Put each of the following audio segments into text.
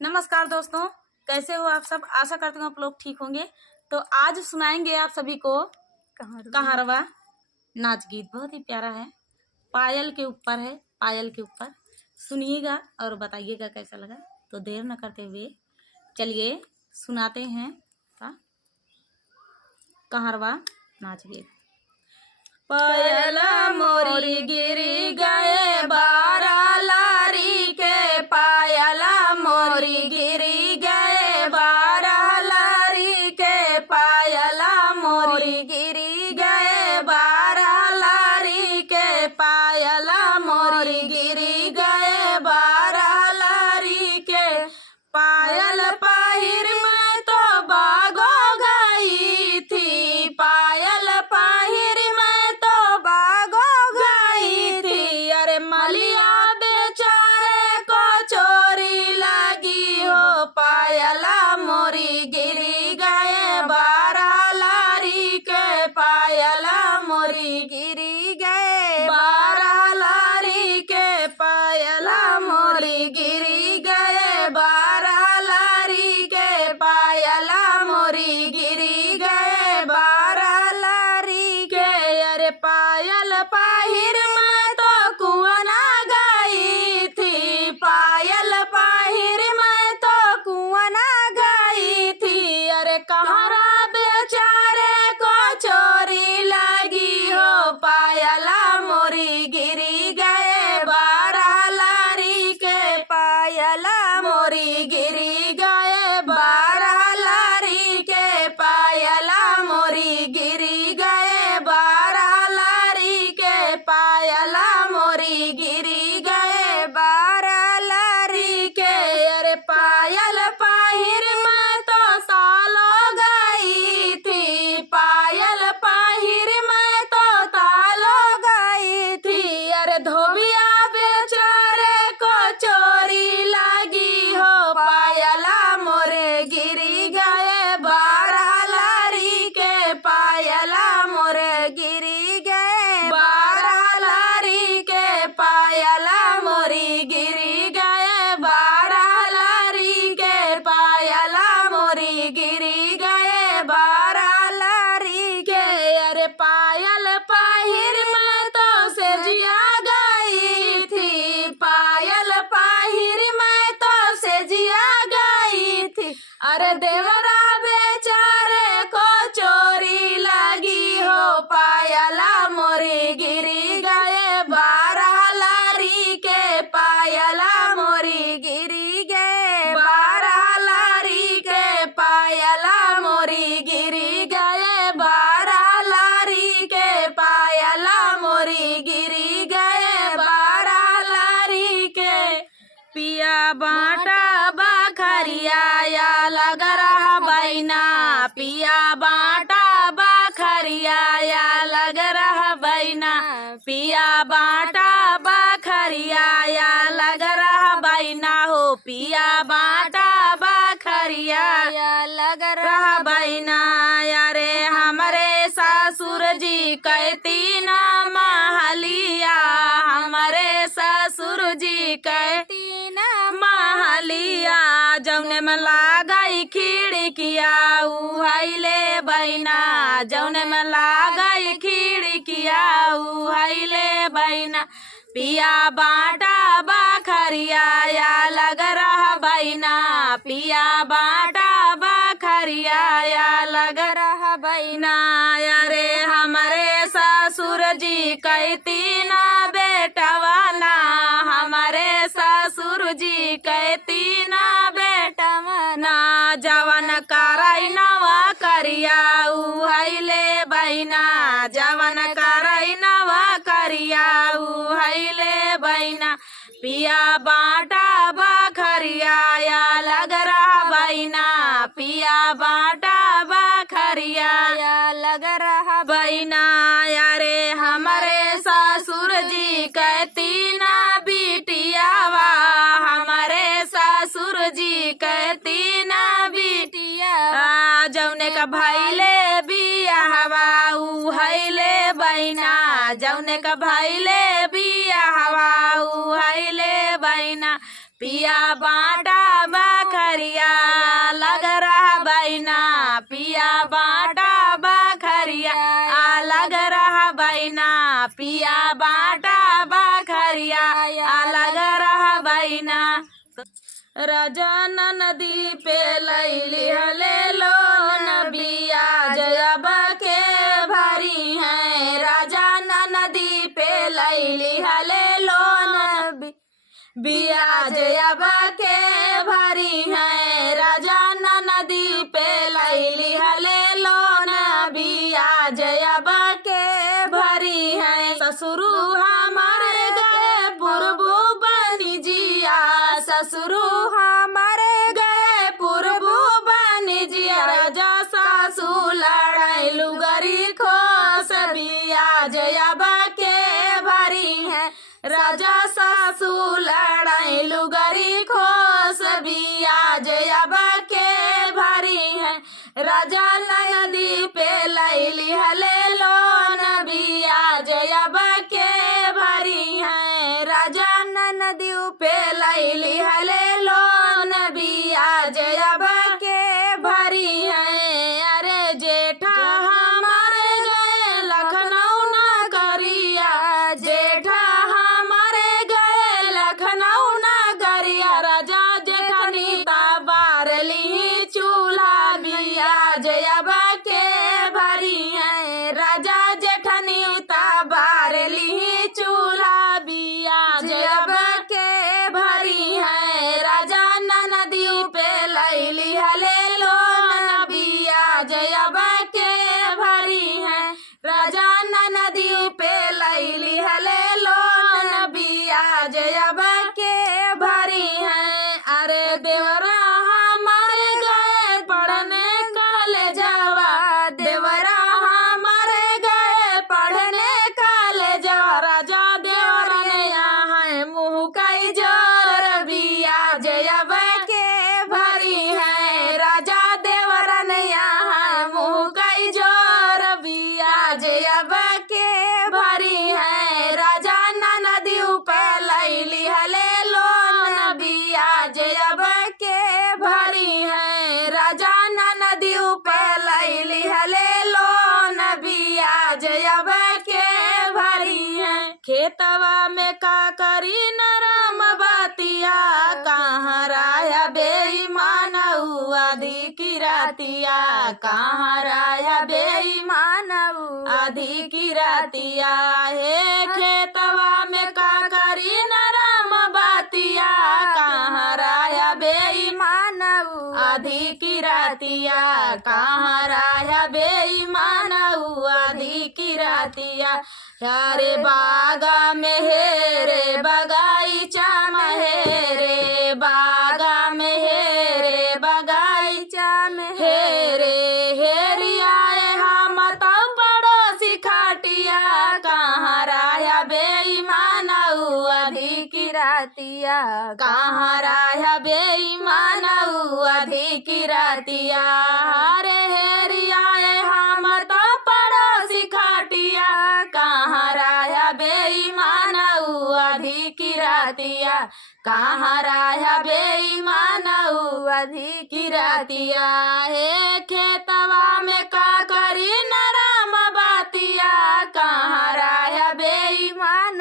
नमस्कार दोस्तों, कैसे हो आप सब। आशा करती हूँ आप लोग ठीक होंगे। तो आज सुनाएंगे आप सभी को कहारवा नाच गीत। बहुत ही प्यारा है, पायल के ऊपर है। पायल के ऊपर सुनिएगा और बताइएगा कैसा लगा। तो देर न करते हुए चलिए सुनाते हैं कहारवा नाच गीत। पायला मोरी गिरी गए बारा लारी के, पायला मोरी गिरी गए बारा लारी के, पायला मोरी गिरी गए बारा लारी के, पायला मोरी गिरी गए बारा लारी के। पायल पाहिर मैं तो बागो गई थी, पायल पाहिर मैं तो बागो गई थी। अरे मलिया बेचारे को चोरी लगी हो, पायला मोरी गिरी गए बारा लारी के, पायला मोरी गिरी गए बारा लारी के, पायला मोरी गिरी गए बारा लारी के, पायला मोरी गिरी गए बारा लारी के। अरे पायल पाहिर मैं तो कुआं ना गई थी, पायल पाहिर मैं तो कुआं ना गई थी। अरे कहारा बेचारे को चोरी लगी हो, पायला मोरी गिरी गए बारा लारी के, पायला मोरी गिरी गए बारा लारी के, पायला मोरी गिरी गए बारा लारी के, पायला मोरी गिरी गए बारा लारी के। अरे पायल पाहिर मैं तो सालो गई थी, पायल पाहिर मैं तो तालो गई थी। अरे धोबिया बेचारे को चोरी लगी हो, पायला मोरे गिरी गए बारा लारी के, पायला मोरे गिरी गए बारा लारी के, पायला मोरी गिरी गए बारा लारी के, पायला मोरी गिरी गए बारा लारी के। अरे पायल पाहिर मैं तो सेजिया गई थी, पायल पाहिर मैं तो सेजिया गई थी। अरे देवरा बेचारे को चोरी लगी हो, पायला मोरी गिरी गए बारा लारी के, पायला मोरी गिरी गए बारा लारी के, पायला मोरी गिरी गए बारा लारी के, पायला मोरी गिरी गए बारा लारी के। पिया बाटा बखरिया या लग रहा बैना, पिया बाटा बखरिया या लग रहा बैना, पिया बाटा बखरिया या लग रहा बैना हो, पिया बाटा बखरिया या लग रहा बैना। यारे हमारे ससुर जी कहती ना महलिया, हमारे ससुर जी कहती ना महलिया, जौने में लागई खिड़किया उहैले बैना, जौने में लागई खिड़किया उहैले बैना। पिया बाटा बखरिया या लग रहा बैना, पिया बाटा बखरिया या लग रहा बैना। अरे हमारे ससुर जी कहती ना बेटवाना, हमारे ससुर जी कहती ना बेटवाना, जवन करई नवा करिया उहैले बैना, जवन करई नवा करिया उहैले बैना। पिया बाटा बखरिया या लग रहा बैना, पिया बाटा बखरिया या लग रहा बैना। यारे हमारे ससुर जी कहती ना बिटियावा, हमारे ससुर जी कहती ना बिटिया, जौने का भैले बियाहवा उहैले बैना, जौने का भैले बियाहवा उहैले बैना। पिया बाटा बा राजा नदी पे लैली हले लोन बियाज अब के भरी है। राजा नदी पे लैली हले लोन बियाज अब के भरी है। राजा नदी पे लैली हले लोन बियाज अब के भरी है। ससुरु हमारे गए पूर्वो बनी जिया, ससुरु हमारे गए पूर्वो बनी जिया। राजा सासू लड़ाई लुगरी खोस बियाज अब के भरी है। राजा सासू लड़ाई लुगरी खोस बियाज अब के भरी है। राजा नदी पे लैली हले लोन बियाज अब के भरी है। राजा नदी पे लैली हले लोन बियाज अब के भरी है। अरे जेठा हमारे गए लखनऊ नगरिया, जेठा हमारे गए लखनऊ नगरिया। राजा जेठनी बार ली चूल्हा बियाज अब के भरी है। राजा जेठनी बार ली चूल्हा बियाज अब के भरी है। राजा नदी पे लैली हले लोन बियाज अब के भरी है। राजा नदी पे लैली हले लोन बियाज अब के भरी है। अरे देवरा हमारे गए पढ़ने कॉलेजवा, देवरा हमारे गए पढ़ने कॉलेजवा। राजा देवरा ने यहाँ मुँह कई जोर बियाज अब के भरी है। राजा देवरा ने यहाँ मुँह कई जोर बियाज अब के भरी है। राजा नदी पे लैली हले लोन बियाज अब के भरी है। राजा नदी पे लैली हले लोन बियाज अब के भरी है। खेतवा में का करी नरम बतिया, कहाँ राया बेईमान आधी की रातिया, कहाँ राया बेईमान आधी की रातिया। हे खेतवा में का करी नरम बतिया, कहाँ राया बेईमान आधी की रातिया, कहाँ राया बेईमान आधी की रातिया। यारे बागा में हेरे बगाईचा में हेरे, बागा में हेरे बगाईचा में हेरे। हेरी आए हम तब पड़ोसी खाटिया, कहाँ राया बेईमान आधी की रातिया, कहाँ राया बेईमान आधी की रातिया। हरे हेरी आए हम तब पड़ोसी खाटिया, कहाँ राया बेईमान आधी की रातिया, कहाँ राया बेईमान आधी की रातिया। हे खेतवा में का करी नरम बातिया, कहाँ राया बेईमान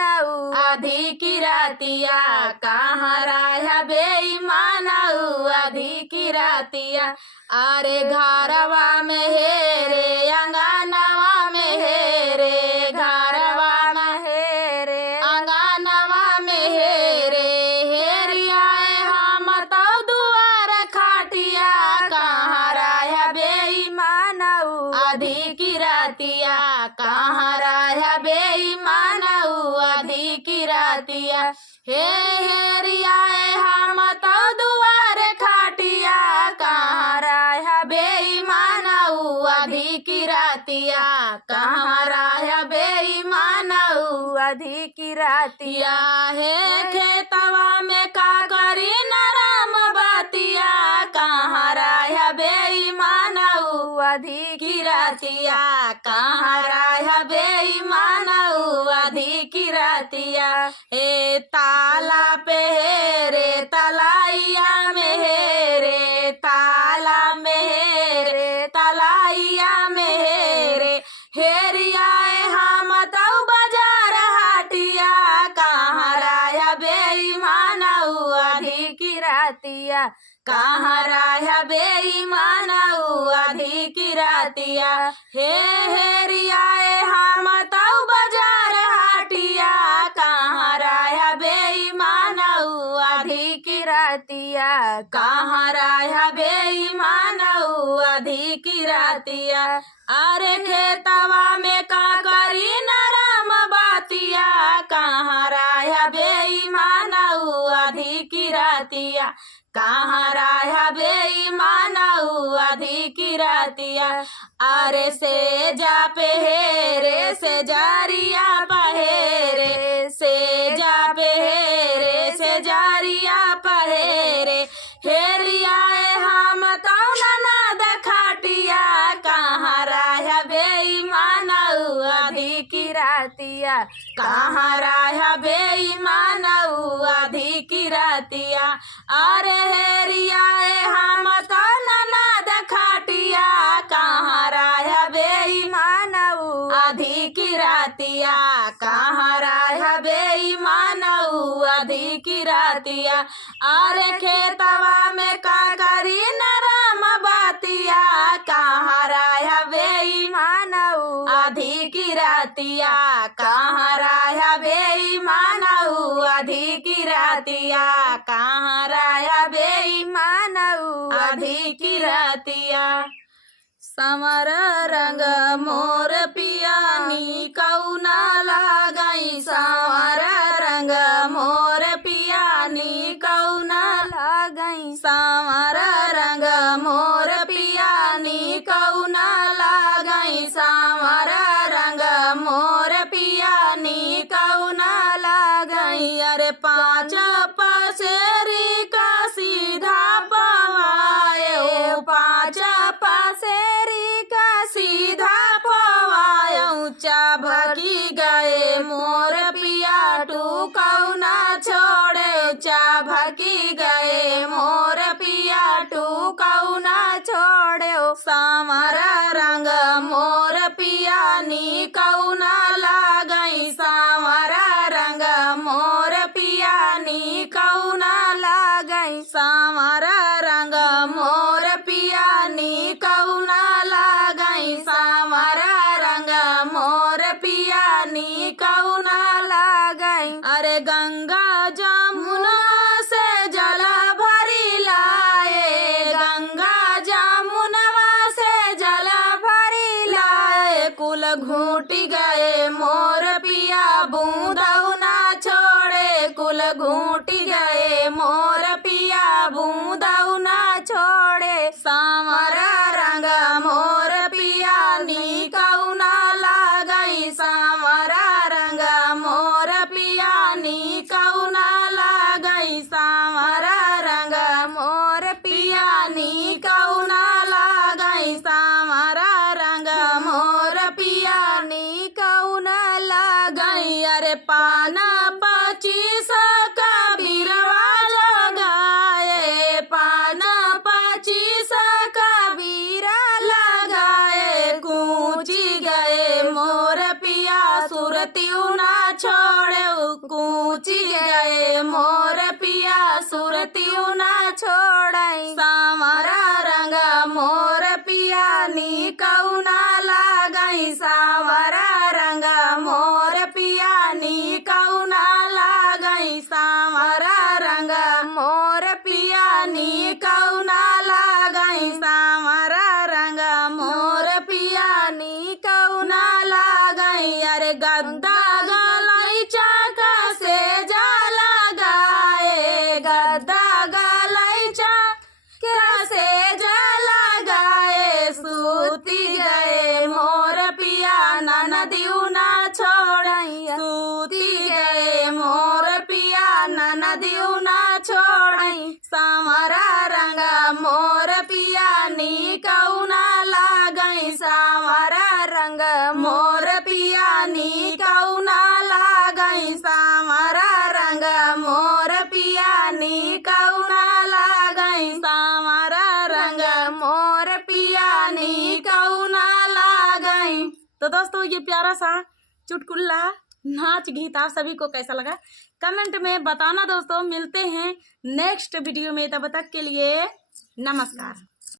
आधी की रातिया, कहाँ राया बेईमान आधी की रातिया। अरे घरवा में हेरे अंगनवा में हेरे, घरवा में हेरे अंगनवा में हेरे। हेरी आए हम तो दुआर खाटिया, कहाँ राया बेईमान आधी की रातिया, कहाँ राया बेईमान आधी की रातिया। हेरी आए हम तो दुआर खाटिया, कहाँ राया बेईमान आधी की रातिया, कहाँ राया बेईमान आधी की रातिया। हे खेतवा में का करी नरम बातिया, कहाँ राया बेईमान आधी की रातिया, कहाँ राया बेईमान आधी की रातिया। ए ताला पे हेरे तलाइया में हेरे, ताला में हेरे तलाइया में हेरे। हेरी आए हम तब बाजार हाटिया, कहाँ राया बेईमान आधी की रातिया। रातिया, कहाँ राया बेईमान आधी की रातिया। हे हेरियाए हम तऊ बाजार हाटिया, कहाँ राया बेईमान आधी की रातिया, कहाँ राया बेईमान आधी की रातिया। अरे खेतवा में का करी नरम बातिया, कहाँ राया बेईमान आधी की रातिया, कहाँ राया बेईमान आधी की रातिया। अरे से जा पहेरे से जारिया पहेरे, से जा पहेरे से जारिया पहेरे। हेरियाए हम तो ननद खाटिया, कहाँ राया बेईमान आधी की रातिया, कहाँ राया बेईमान आधी की रातिया। अरे हेरियाए हम तो ननद खाटिया, कहाँ राया बेईमान आधी की रातिया, कहाँ राया बेईमान आधी की रातिया। अरे खेतवा में का करी नरम बातिया, कहाँ राया बेईमान आधी की रातिया, कहाँ राया बेईमान आधी की रातिया, कहाँ राया बेईमान आधी की रातिया। समर रंग मोर पियानी कौना लगाई, समर रंग मोर पियानी कौना लगाई, समर रंग मोर पियानी कौना लगाई, समर रंग मोर पियानी कौना लगाई। अरे पाँच पसेरी का सीधा पवाए, पाँच पसेरी का सीधा पवाए। ऊंचा भगी गए मोर पिया टू कौना छोड़े, ऊंचा भगी गए मोर पिया टू कौना छोड़े। समर रंग मोर पियानी कौना लगाई, समर रंग मोर पियानी कौना लगाई, समर रंग मोर पियानी कौना लगाई, समर रंग मोर पियानी कौना लगाई। अरे गंगा जमुना से जल भरी लाए, गंगा जमुनवा से जल भरी लाए। कुल घूटी गए मोर पिया बूंदऊ ना छोड़े, कुल घूटी गए मोर पिया बूंदऊ ना छोड़े। समर रंग मोर पियानी कौना लगाई, समर रंग मोर पियानी कौना लगाई, समर रंग मोर पियानी कौना लगाई, समर रंग मोर पियानी कौना लगाई। अरे पान 25 का बिरवा लगाए, पान 25 का बीरा लगाए। कूची गए मोर पिया सुरतियु ना छोड़े, कूची गए मोर पिया सुरतियु ना छोड़ाई। समर रंग मोर पियानी कौना लगाई, समर रंग मोर पियानी कौना लगाई, समर रंग मोर पियानी कौना लगाई, समर रंग मोर पियानी कौना लगाई। अरे गद्दा गलाई चाका से जा लगाए, गद्दा गलाई चाका से जा लगाए। सूती गए मोर पिया ननदियु ना छोड़ाई, सूती गए मोर पिया ननदियु ना छोड़ाई। समर रंग मोर पियानी कौना लगाई, समर रंग मोर पियानी कौना लगाई, समर रंग मोर पियानी कौना लगाई, समर रंग मोर पियानी कौना लगाई। तो दोस्तों ये प्यारा सा चुटकुला नाच गीत आप सभी को कैसा लगा कमेंट में बताना दोस्तों। मिलते हैं नेक्स्ट वीडियो में, तब तक के लिए नमस्कार।